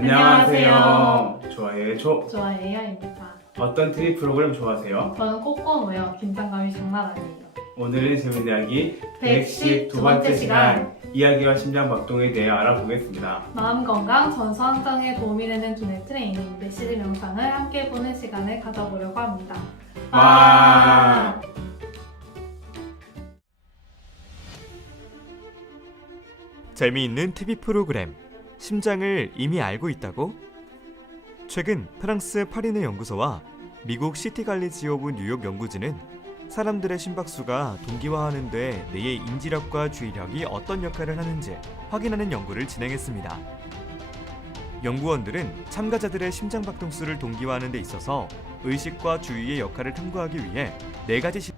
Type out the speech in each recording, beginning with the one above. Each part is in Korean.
안녕하세요. 좋아해요. 좋아해요입니다. 어떤 TV 프로그램 좋아하세요? 저는 꼬꼬무요. 긴장감이 장난 아니에요. 오늘은 재밌는 이야기 112번째 시간. 이야기와 심장박동에 대해 알아보겠습니다. 마음 건강 전수 안정에 도움이 되는 두뇌 트레이닝 메시지 명상을 함께 보는 시간을 가져보려고 합니다. 와! 재미있는 TV 프로그램 심장을 이미 알고 있다고? 최근 프랑스 파리네 연구소와 미국 시티 갈리지 오브 뉴욕 연구진은 사람들의 심박수가 동기화하는 데 뇌의 인지력과 주의력이 어떤 역할을 하는지 확인하는 연구를 진행했습니다. 연구원들은 참가자들의 심장박동수를 동기화하는 데 있어서 의식과 주의의 역할을 탐구하기 위해 4가지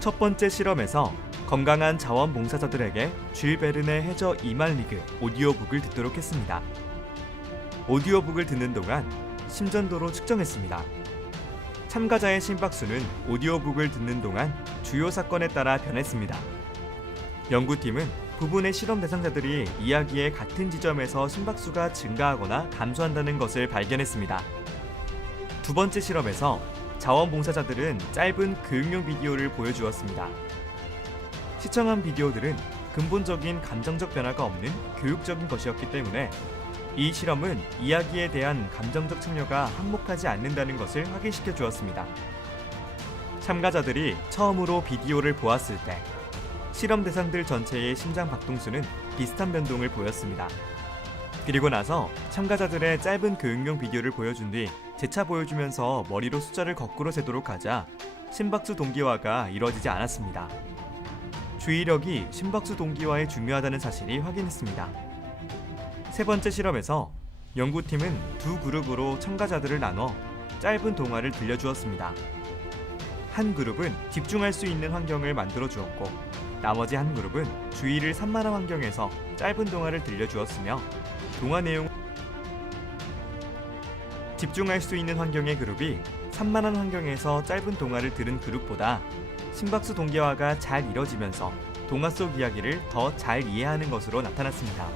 첫 번째 실험에서 건강한 자원봉사자들에게 줄 베른의 해저 2만 리그 오디오북을 듣도록 했습니다. 오디오북을 듣는 동안 심전도로 측정했습니다. 참가자의 심박수는 오디오북을 듣는 동안 주요 사건에 따라 변했습니다. 연구팀은 부분의 실험 대상자들이 이야기의 같은 지점에서 심박수가 증가하거나 감소한다는 것을 발견했습니다. 두 번째 실험에서 자원봉사자들은 짧은 교육용 비디오를 보여주었습니다. 시청한 비디오들은 근본적인 감정적 변화가 없는 교육적인 것이었기 때문에 이 실험은 이야기에 대한 감정적 참여가 한몫하지 않는다는 것을 확인시켜 주었습니다. 참가자들이 처음으로 비디오를 보았을 때 실험 대상들 전체의 심장 박동수는 비슷한 변동을 보였습니다. 그리고 나서 참가자들의 짧은 교육용 비디오를 보여준 뒤 재차 보여주면서 머리로 숫자를 거꾸로 세도록 하자 심박수 동기화가 이루어지지 않았습니다. 주의력이 심박수 동기화에 중요하다는 사실이 확인했습니다. 세 번째 실험에서 연구팀은 두 그룹으로 참가자들을 나눠 짧은 동화를 들려주었습니다. 한 그룹은 집중할 수 있는 환경을 만들어 주었고 나머지 한 그룹은 주의를 산만한 환경에서 짧은 동화를 들려주었으며 동화 내용 집중할 수 있는 환경의 그룹이 산만한 환경에서 짧은 동화를 들은 그룹보다 심박수 동기화가 잘 이뤄지면서 동화 속 이야기를 더 잘 이해하는 것으로 나타났습니다.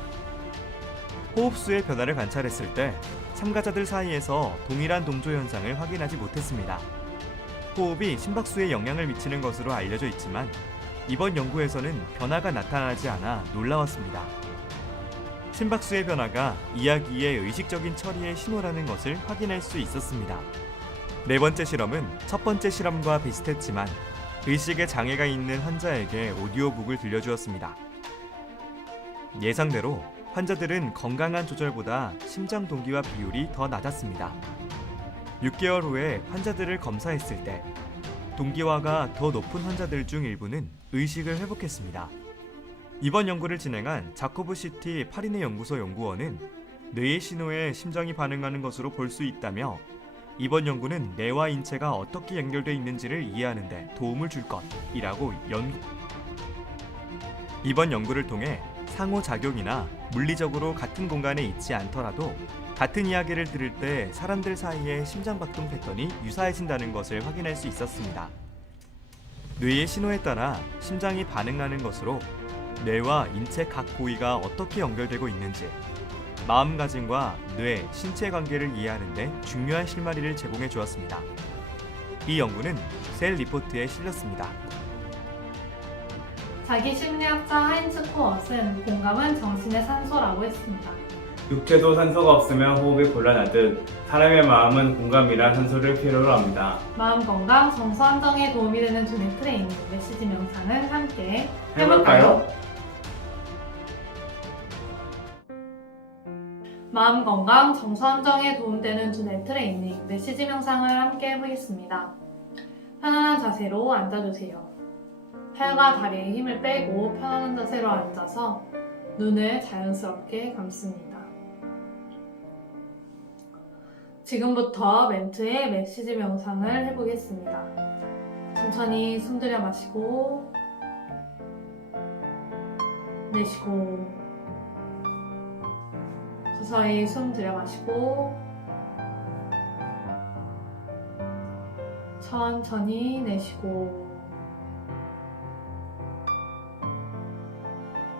호흡수의 변화를 관찰했을 때 참가자들 사이에서 동일한 동조 현상을 확인하지 못했습니다. 호흡이 심박수에 영향을 미치는 것으로 알려져 있지만 이번 연구에서는 변화가 나타나지 않아 놀라웠습니다. 심박수의 변화가 이야기의 의식적인 처리의 신호라는 것을 확인할 수 있었습니다. 네 번째 실험은 첫 번째 실험과 비슷했지만 의식에 장애가 있는 환자에게 오디오북을 들려주었습니다. 예상대로 환자들은 건강한 조절보다 심장 동기화 비율이 더 낮았습니다. 6개월 후에 환자들을 검사했을 때 동기화가 더 높은 환자들 중 일부는 의식을 회복했습니다. 이번 연구를 진행한 자코브 시티 파리네 연구소 연구원은 뇌의 신호에 심장이 반응하는 것으로 볼 수 있다며 이번 연구는 뇌와 인체가 어떻게 연결되어 있는지를 이해하는 데 도움을 줄 것이라고 이번 연구를 통해 상호작용이나 물리적으로 같은 공간에 있지 않더라도 같은 이야기를 들을 때 사람들 사이의 심장박동 패턴이 유사해진다는 것을 확인할 수 있었습니다. 뇌의 신호에 따라 심장이 반응하는 것으로 뇌와 인체 각 부위가 어떻게 연결되고 있는지 마음가짐과 뇌, 신체 관계를 이해하는 데 중요한 실마리를 제공해 주었습니다. 이 연구는 셀 리포트에 실렸습니다. 자기 심리학자 하인츠 코엇은 공감은 정신의 산소라고 했습니다. 육체도 산소가 없으면 호흡이 곤란하듯 사람의 마음은 공감이란 산소를 필요로 합니다. 마음 건강 정서 안정에 도움이 되는 두뇌 트레이닝 메시지 명상을 함께 해볼까요? 마음 건강 정서 안정에 도움되는 두뇌 트레이닝 메시지 명상을 함께 해보겠습니다. 편안한 자세로 앉아주세요. 팔과 다리에 힘을 빼고 편안한 자세로 앉아서 눈을 자연스럽게 감습니다. 지금부터 멘트의 메시지 명상을 해보겠습니다. 천천히 숨 들여 마시고 내쉬고 서서히 숨 들여 마시고 천천히 내쉬고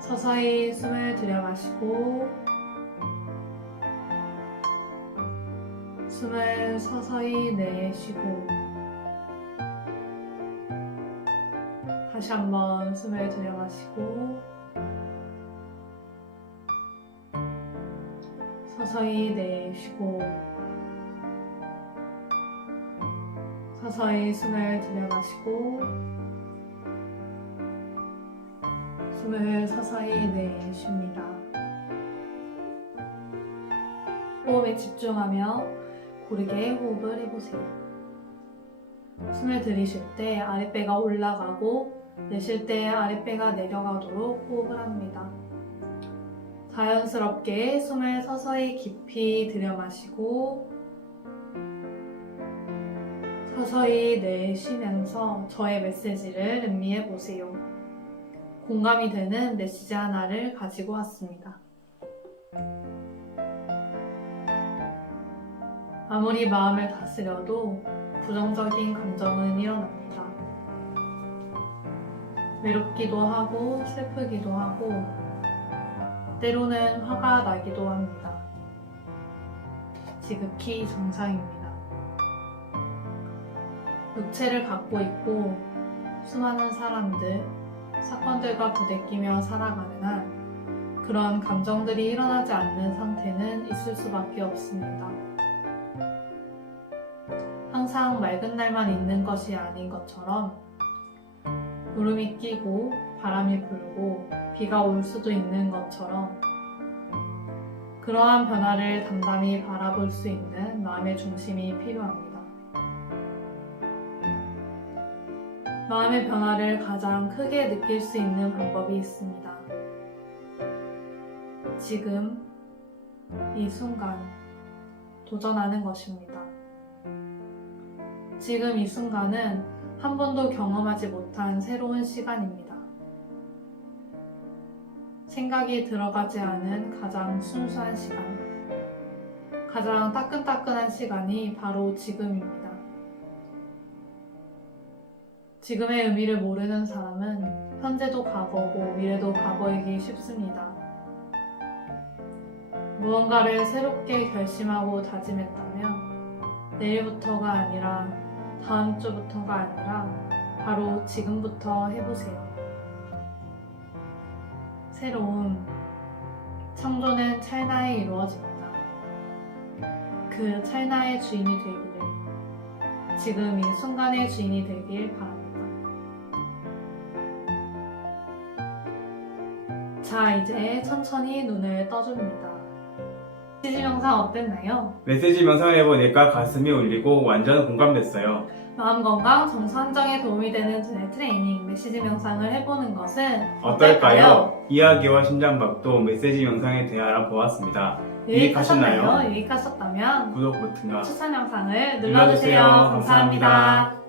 서서히 숨을 들여 마시고 숨을 서서히 내쉬고 다시 한번 숨을 들여마시고 서서히 내쉬고 서서히 숨을 들여마시고 숨을 서서히 내쉽니다. 호흡에 집중하며 고르게 호흡을 해보세요. 숨을 들이쉴 때 아랫배가 올라가고 내쉴 때 아랫배가 내려가도록 호흡을 합니다. 자연스럽게 숨을 서서히 깊이 들여마시고 서서히 내쉬면서 저의 메시지를 음미해 보세요. 공감이 되는 메시지 하나를 가지고 왔습니다. 아무리 마음을 다스려도 부정적인 감정은 일어납니다. 외롭기도 하고 슬프기도 하고 때로는 화가 나기도 합니다. 지극히 정상입니다. 육체를 갖고 있고 수많은 사람들, 사건들과 부대끼며 살아가는 한 그런 감정들이 일어나지 않는 상태는 있을 수밖에 없습니다. 항상 맑은 날만 있는 것이 아닌 것처럼 구름이 끼고 바람이 불고 비가 올 수도 있는 것처럼 그러한 변화를 담담히 바라볼 수 있는 마음의 중심이 필요합니다. 마음의 변화를 가장 크게 느낄 수 있는 방법이 있습니다. 지금 이 순간 도전하는 것입니다. 지금 이 순간은 한 번도 경험하지 못한 새로운 시간입니다. 생각이 들어가지 않은 가장 순수한 시간, 가장 따끈따끈한 시간이 바로 지금입니다. 지금의 의미를 모르는 사람은 현재도 과거고 미래도 과거이기 쉽습니다. 무언가를 새롭게 결심하고 다짐했다면 내일부터가 아니라 다음 주부터가 아니라 바로 지금부터 해보세요. 새로운 창조는 찰나에 이루어집니다. 그 찰나의 주인이 되기를, 지금 이 순간의 주인이 되길 바랍니다. 자, 이제 천천히 눈을 떠줍니다. 메시지 명상 어땠나요? 메시지 명상을 해보니까 가슴이 울리고 완전 공감됐어요. 마음 건강, 정서 안정에 도움이 되는 두뇌 트레이닝, 메시지 명상을 해보는 것은 어떨까요? 이야기와 심장박도 메시지 명상에 대해 알아보았습니다. 유익하셨나요? 유익하셨다면 구독 버튼과 추천 영상을 눌러주세요. 눌러주세요. 감사합니다.